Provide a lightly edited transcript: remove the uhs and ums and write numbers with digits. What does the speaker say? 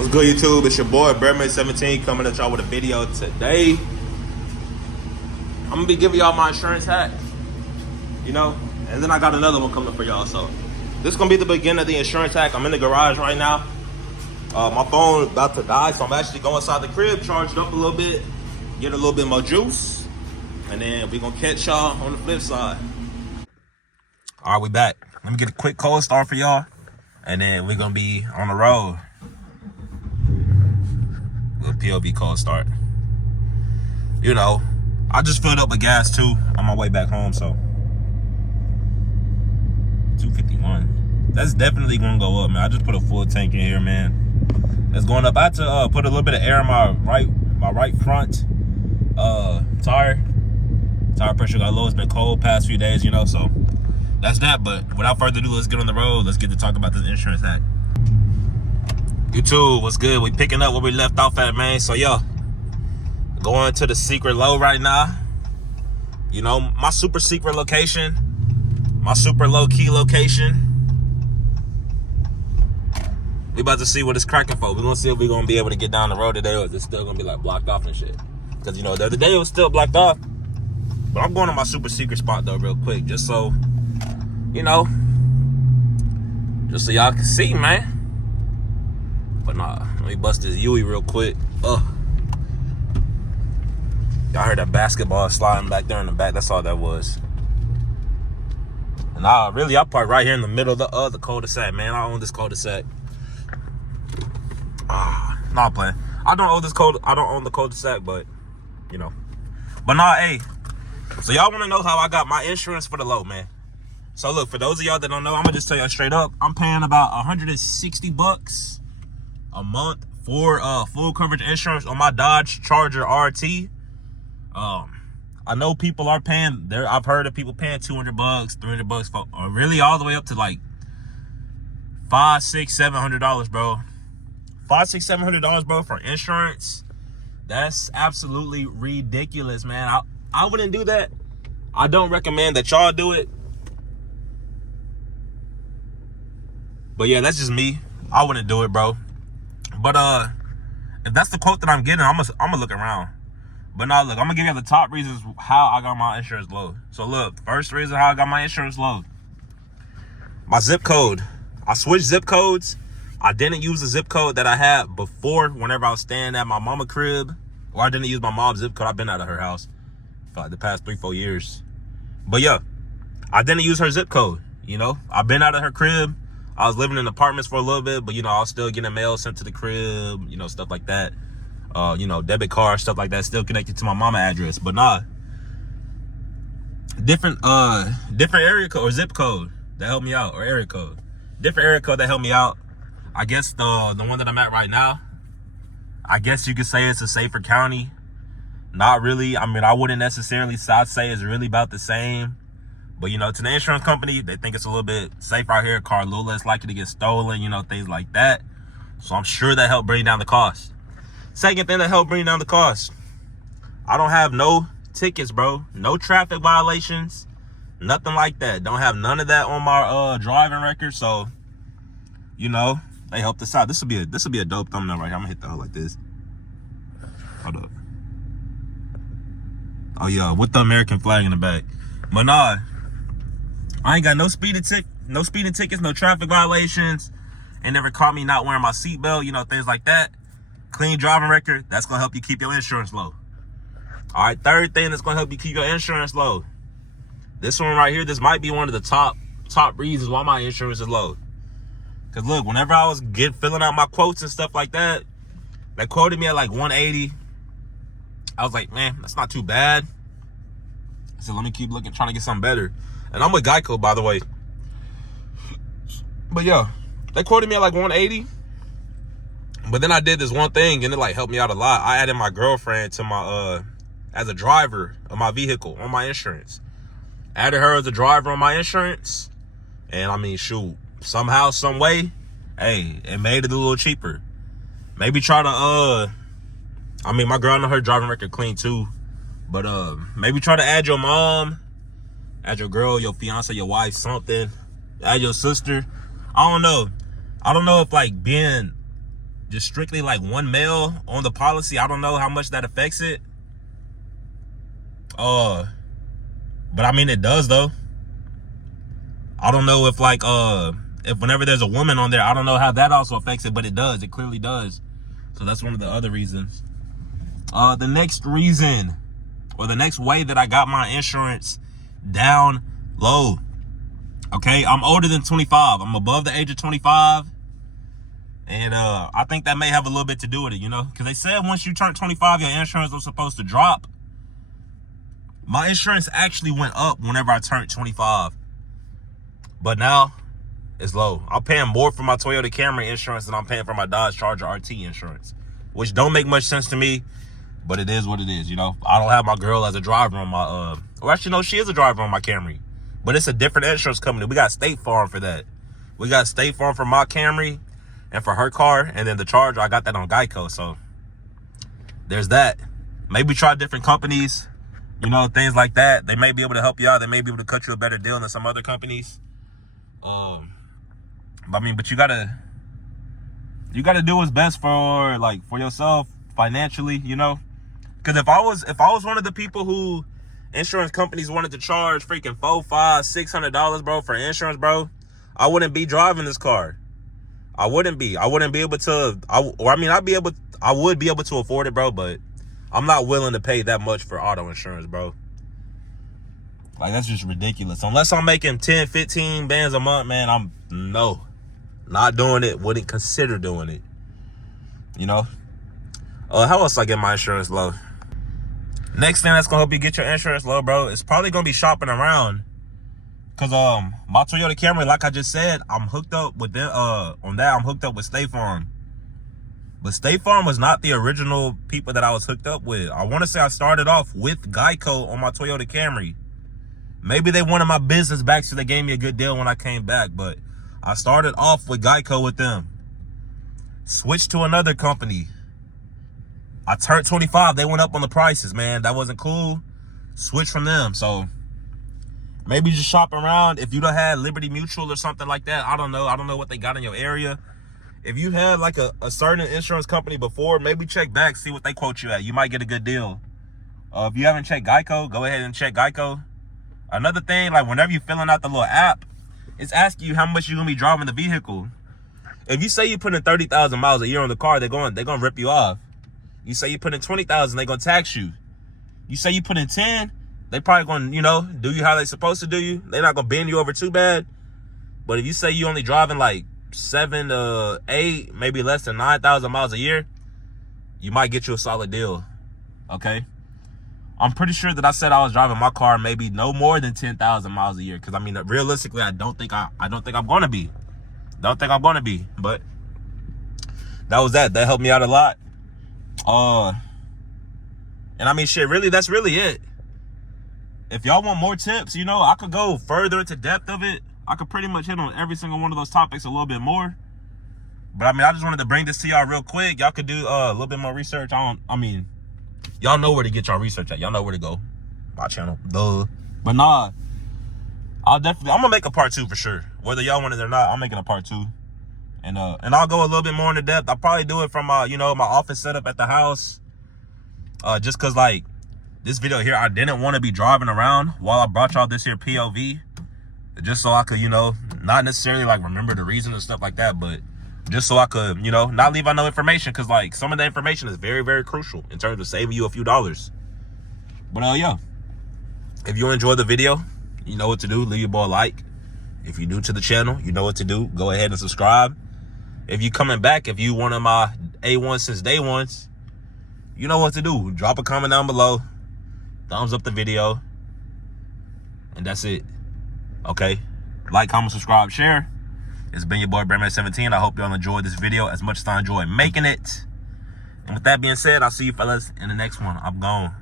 What's good, YouTube? It's your boy Bearman17 coming at y'all with a video today. I'm gonna be giving y'all my insurance hack, and then I got another one coming for y'all. So this is gonna be the beginning of the insurance hack. I'm in the garage right now. My phone about to die, so I'm actually going inside the crib, charge it up a little bit, get a little bit more juice, and then we gonna catch y'all on the flip side. All right, we back. Let me get a quick cold start for y'all, and then we're gonna be on the road. Little POV cold start. I just filled up with gas too on my way back home, so 251. That's definitely gonna go up, man. I just put a full tank in here, man. It's going up. I had to put a little bit of air in my right front tire. Tire pressure got low. It's been cold past few days, so that's that. But without further ado, let's get on the road. Let's get to talk about this insurance hack. YouTube, what's good? We picking up where we left off at, man. So, going to the secret low right now. My super secret location. My super low-key location. We about to see what it's cracking for. We're going to see if we're going to be able to get down the road today, or is it still going to be, blocked off and shit. Because, the other day it was still blocked off. But I'm going to my super secret spot, though, real quick. Just so, just so y'all can see, man. But nah, let me bust this Yui real quick. Y'all heard that basketball sliding back there in the back. That's all that was. And I park right here in the middle of the cul-de-sac, man. I own this cul-de-sac. Nah, playing. I don't own the cul-de-sac, but But nah, hey. So y'all want to know how I got my insurance for the low, man? So look, for those of y'all that don't know, I'm gonna just tell y'all straight up. I'm paying about $160 a month for full coverage insurance on my Dodge Charger RT. I know people are paying there. I've heard of people paying $200, $300 for, or really all the way up to like $500, $600, $700, bro. $500, $600, $700, bro, for insurance. That's absolutely ridiculous, man. I wouldn't do that. I don't recommend that y'all do it. But yeah, that's just me. I wouldn't do it, bro. But if that's the quote that I'm getting, I'm gonna look around. But now look, I'm gonna give you the top reasons how I got my insurance low. So look, first reason how I got my insurance low. My zip code. I switched zip codes. I didn't use the zip code that I had before whenever I was staying at my mama crib. Or I didn't use my mom's zip code. I've been out of her house for like the past 3-4 years. But yeah, I didn't use her zip code. I've been out of her crib. I was living in apartments for a little bit, but I was still getting mail sent to the crib, stuff like that. Debit card, stuff like that, still connected to my mama address. But nah, different area code or zip code that helped me out, or area code. Different area code that helped me out. I guess the one that I'm at right now, I guess you could say it's a safer county. Not really. I mean, I wouldn't necessarily say it's really about the same. But, to the insurance company, they think it's a little bit safer out here. Car a little less likely to get stolen, things like that. So I'm sure that helped bring down the cost. Second thing that helped bring down the cost, I don't have no tickets, bro. No traffic violations. Nothing like that. Don't have none of that on my driving record. So, they helped us out. This will be a dope thumbnail right here. I'm gonna hit the hole like this. Hold up. Oh yeah, with the American flag in the back. But nah, I ain't got no speeding tickets, no traffic violations. It never caught me not wearing my seatbelt, things like that. Clean driving record. That's gonna help you keep your insurance low. All right, third thing that's gonna help you keep your insurance low. This one right here, this might be one of the top reasons why my insurance is low. Cause look, whenever I was filling out my quotes and stuff like that, they quoted me at like 180. I was like, man, that's not too bad. So let me keep looking, trying to get something better. And I'm with Geico, by the way. But yeah, they quoted me at like 180. But then I did this one thing and it helped me out a lot. I added my girlfriend to my as a driver of my vehicle on my insurance. Added her as a driver on my insurance. And I mean, shoot, somehow, some way, hey, it made it a little cheaper. Maybe try to my girl, I know her driving record clean too. But maybe try to add your mom, add your girl, your fiance, your wife, something. Add your sister. I don't know. I don't know if being just strictly like one male on the policy, I don't know how much that affects it. But I mean, it does though. I don't know if like if whenever there's a woman on there, I don't know how that also affects it, but it does. It clearly does. So that's one of the other reasons. The next reason, or the next way that I got my insurance down low. Okay, I'm older than 25. I'm above the age of 25. And I think that may have a little bit to do with it, you know? Because they said once you turn 25, your insurance was supposed to drop. My insurance actually went up whenever I turned 25. But now, it's low. I'm paying more for my Toyota Camry insurance than I'm paying for my Dodge Charger RT insurance. Which don't make much sense to me, but it is what it is, you know? I don't have my girl as a driver on my, or actually, no, she is a driver on my Camry. But it's a different insurance company. We got State Farm for that. We got State Farm for my Camry and for her car. And then the Charger, I got that on Geico. So there's that. Maybe try different companies, you know, things like that. They may be able to help you out. They may be able to cut you a better deal than some other companies. But I mean, but you gotta do what's best for yourself financially, you know? Because if I was one of the people who insurance companies wanted to charge freaking $400, $500, $600, bro, for insurance, bro, I wouldn't be driving this car. I wouldn't be able to. I would be able to afford it, bro, but I'm not willing to pay that much for auto insurance, bro. Like, that's just ridiculous. Unless I'm making 10, 15 bands a month, man, I'm not doing it. Wouldn't consider doing it. You know? How else I get my insurance low? Next thing that's gonna help you get your insurance low, bro, is probably gonna be shopping around. Cause my Toyota Camry, like I just said, I'm hooked up with them. On that, I'm hooked up with State Farm. But State Farm was not the original people that I was hooked up with. I want to say I started off with Geico on my Toyota Camry. Maybe they wanted my business back, so they gave me a good deal when I came back. But I started off with Geico with them. Switched to another company. I turned 25. They went up on the prices, man. That wasn't cool. Switched from them. So maybe just shop around. If you done had Liberty Mutual or something like that, I don't know. I don't know what they got in your area. If you had like a certain insurance company before, maybe check back, see what they quote you at. You might get a good deal. If you haven't checked Geico, go ahead and check Geico. Another thing, like whenever you're filling out the little app, it's asking you how much you're gonna be driving the vehicle. If you say you put in 30,000 miles a year on the car, they're gonna rip you off. You say you put in 20,000, they're gonna tax you. You say you put in 10, they probably gonna, you know, do you how they supposed to do you. They're not gonna bend you over too bad. But if you say you only driving like 7 to 8, maybe less than 9,000 miles a year, you might get you a solid deal. Okay? I'm pretty sure that I said I was driving my car maybe no more than 10,000 miles a year. Because I mean, realistically, I don't think I'm gonna be. Don't think I'm gonna be. But that was that. That helped me out a lot. And I mean, shit, really, that's really it. If y'all want more tips, you know, I could go further into depth of it. I could pretty much hit on every single one of those topics a little bit more. But I mean, I just wanted to bring this to y'all real quick. Y'all could do a little bit more research. Y'all know where to get y'all research at. Y'all know where to go. My channel. Duh. But nah, I'm gonna make a part 2 for sure. Whether y'all want it or not, I'm making a part 2. And I'll go a little bit more into depth. I'll probably do it from you know, my office setup at the house. Just cause like this video here, I didn't want to be driving around while I brought y'all this here POV. Just so I could, you know, not necessarily like remember the reason and stuff like that, but just so I could, you know, not leave out no information. Cause like some of the information is very, very crucial in terms of saving you a few dollars. But yeah, if you enjoyed the video, you know what to do. Leave your boy a like. If you're new to the channel, you know what to do. Go ahead and subscribe. If you coming back, if you one of my A1 since day ones, you know what to do. Drop a comment down below. Thumbs up the video. And that's it. Okay? Like, comment, subscribe, share. It's been your boy, Bearman17. I hope y'all enjoyed this video as much as I enjoyed making it. And with that being said, I'll see you fellas in the next one. I'm gone.